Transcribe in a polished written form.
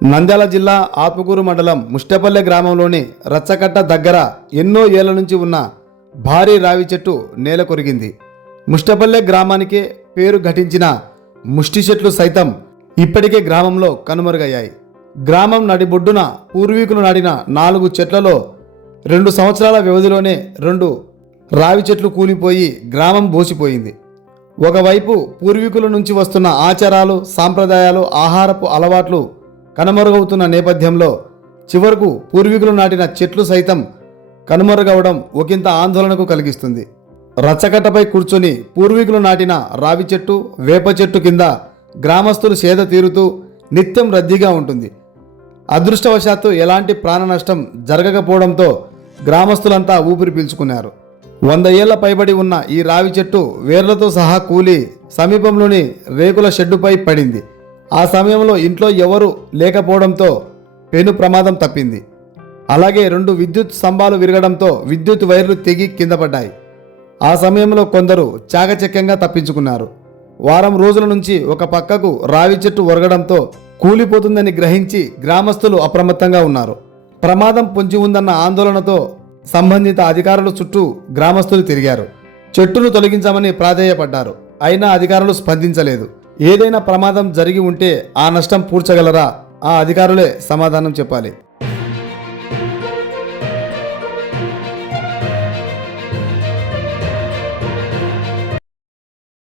నంద్యాల జిల్లా ఆత్మకూరు మండలం ముష్టపల్లె గ్రామంలోని రచ్చకట్ట దగ్గర ఎన్నో ఏళ్ల నుంచి ఉన్న భారీ రావి చెట్టు నేల కొరిగింది. ముష్టపల్లె గ్రామానికే పేరు ఘటించిన ముష్టి చెట్లు సైతం ఇప్పటికే గ్రామంలో కనుమరుగయ్యాయి. గ్రామం నడిబొడ్డున పూర్వీకులు నాటిన 4 చెట్లలో 2 సంవత్సరాల వ్యవధిలోనే 2 రావి చెట్లు కూలిపోయి గ్రామం బోసిపోయింది. ఒకవైపు పూర్వీకుల నుంచి వస్తున్న ఆచారాలు, సాంప్రదాయాలు, ఆహారపు అలవాట్లు కనుమరుగవుతున్న నేపథ్యంలో చివరకు పూర్వీకులు నాటిన చెట్లు సైతం కనుమరుగవడం ఒకంత ఆందోళనకు కలిగిస్తుంది. రచ్చకట్టపై కూర్చొని పూర్వీకులు నాటిన రావి చెట్టు, వేప చెట్టు కింద గ్రామస్తులు సేద తీరుతూ నిత్యం రద్దీగా ఉంటుంది. అదృష్టవశాత్తు ఎలాంటి ప్రాణ నష్టం జరగకపోవడంతో గ్రామస్తులంతా ఊపిరి పీల్చుకున్నారు. 100 ఏళ్ల పైబడి ఉన్న ఈ రావి చెట్టు వేర్లతో సహా కూలి సమీపంలోని రేకుల షెడ్డుపై పడింది. ఆ సమయంలో ఇంట్లో ఎవరు లేకపోవడంతో పెను ప్రమాదం తప్పింది. అలాగే 2 విద్యుత్ స్తంభాలు విరగడంతో విద్యుత్ వైర్లు తెగి కింద పడ్డాయి. ఆ సమయంలో కొందరు చాకచక్యంగా తప్పించుకున్నారు. వారం రోజుల నుంచి ఒక పక్కకు రావి చెట్టు ఒరగడంతో కూలిపోతుందని గ్రహించి గ్రామస్తులు అప్రమత్తంగా ఉన్నారు. ప్రమాదం పొంచి ఉందన్న ఆందోళనతో సంబంధిత అధికారుల చుట్టూ గ్రామస్తులు తిరిగారు. చెట్టును తొలగించమని ప్రాధేయపడ్డారు. అయినా అధికారులు స్పందించలేదు. ఏదైనా ప్రమాదం జరిగి ఉంటే ఆ నష్టం పూడ్చగలరా? ఆ అధికారులే సమాధానం చెప్పాలి.